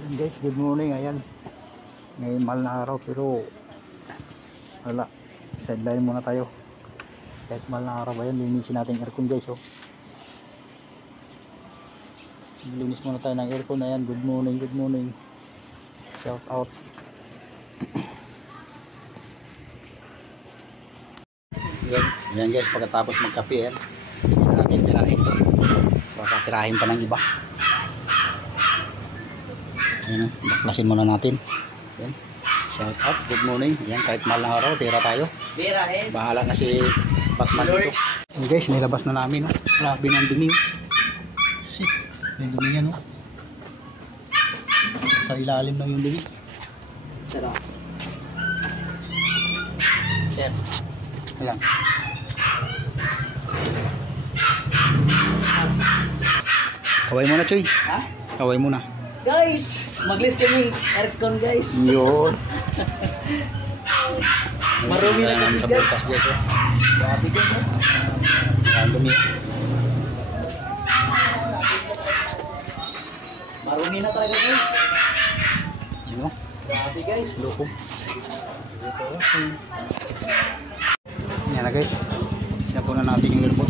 Ayan guys, good morning. Ayan, ngayon mahal na araw pero wala, sideline muna tayo kahit mahal na araw. Ayan, linisin natin aircon guys. Oh, linis muna tayo ng aircon. Ayan, good morning, good morning, shout out. Ayan guys, pagkatapos magkape yan, natin tirahin to, baka tirahin pa ng iba. Ayan, baklasin muna natin. Ayan, shout out, good morning. Ayan, kahit mahal na araw, tira tayo. Bahala na si Batman dito. Ayan guys, nilabas na namin. Oh, grabe ng dumi. Shit, yung dumi yan. Oh, sa ilalim na yung dumi. Sarap. Sir, ayan. Kaway muna, Choy. Ha? Kaway muna. Guys, mag-list kami aircon guys. Yun. Marumi na kasi sa guys. bukas guys. Oh. Grabe din bro. Ang dumi. Marumi na talaga guys. Ano? Grabe guys. Loko. Yan na guys. Sinapunan natin yung airport.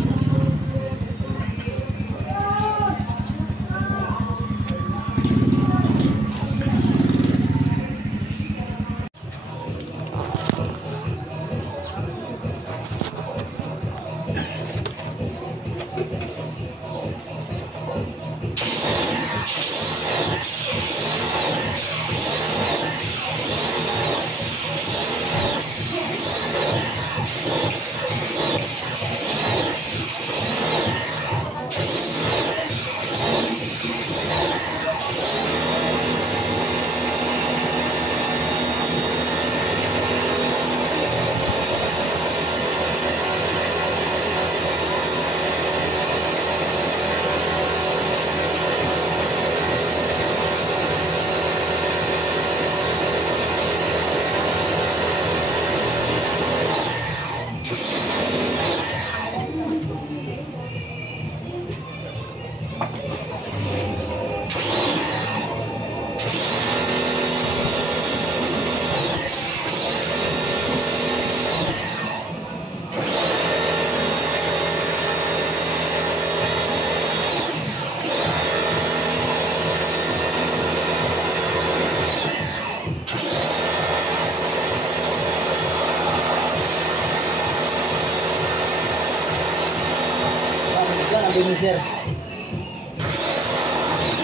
Ano sir?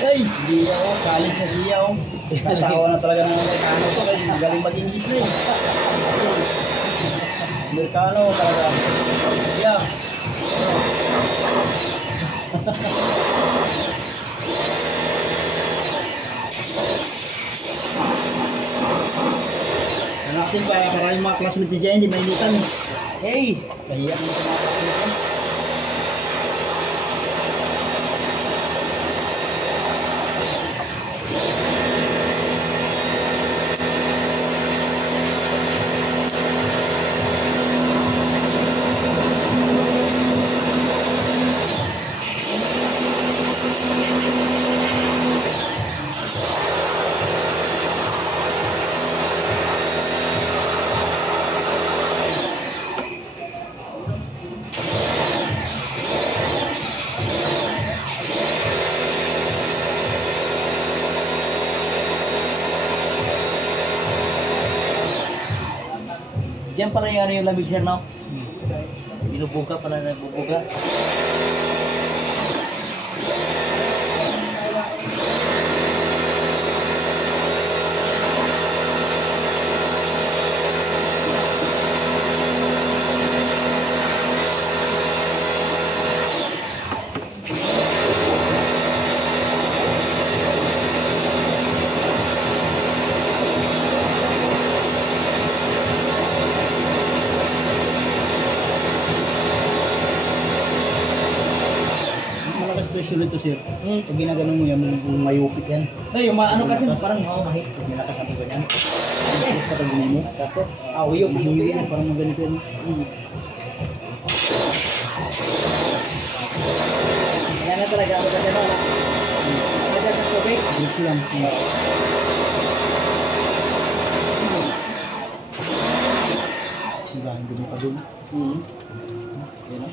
Ay, hindi ako. Saling sa siya. Oh. Kasawa na talaga ng Amerikano to. Kasi magaling mag-English na eh. Amerikano talaga. Yeah. Natin pa, maraming mga classmate ni Jen, di mainitan eh. Hey! Kahiya mo sa mga classmate. Diyan pala yung ano yung lamig sir no? Binubuga pala, nagbubuga. Special ito sir. Pag ginaganon mo yan, mayupit yan. No, yung ano kasi parang mahit. Pag nilakas mo ganyan. Tapos kapag gini mo. Kasi, uyok Mahiyup yan. Parang maganito yan. Kaya na talaga ako kasi no. Kasi sa tubig. Dito lang. dumi pa dun. Yan o.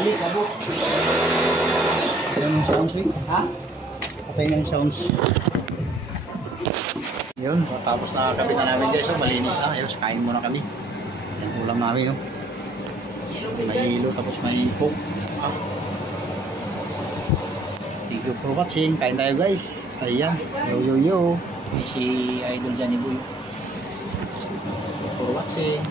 Ali, kabuk. Yan yung sounds eh. Ha? Okay na yung sounds. Yun, so, tapos nakakabit na namin guys. So, malinis na. Ayos, kain muna kami. Yan, ulam namin. No? May hilo, tapos may coke. Thank you for watching. Kain tayo guys. Ayan. Yo yo yo. May si Idol Johnny Boy. For watching.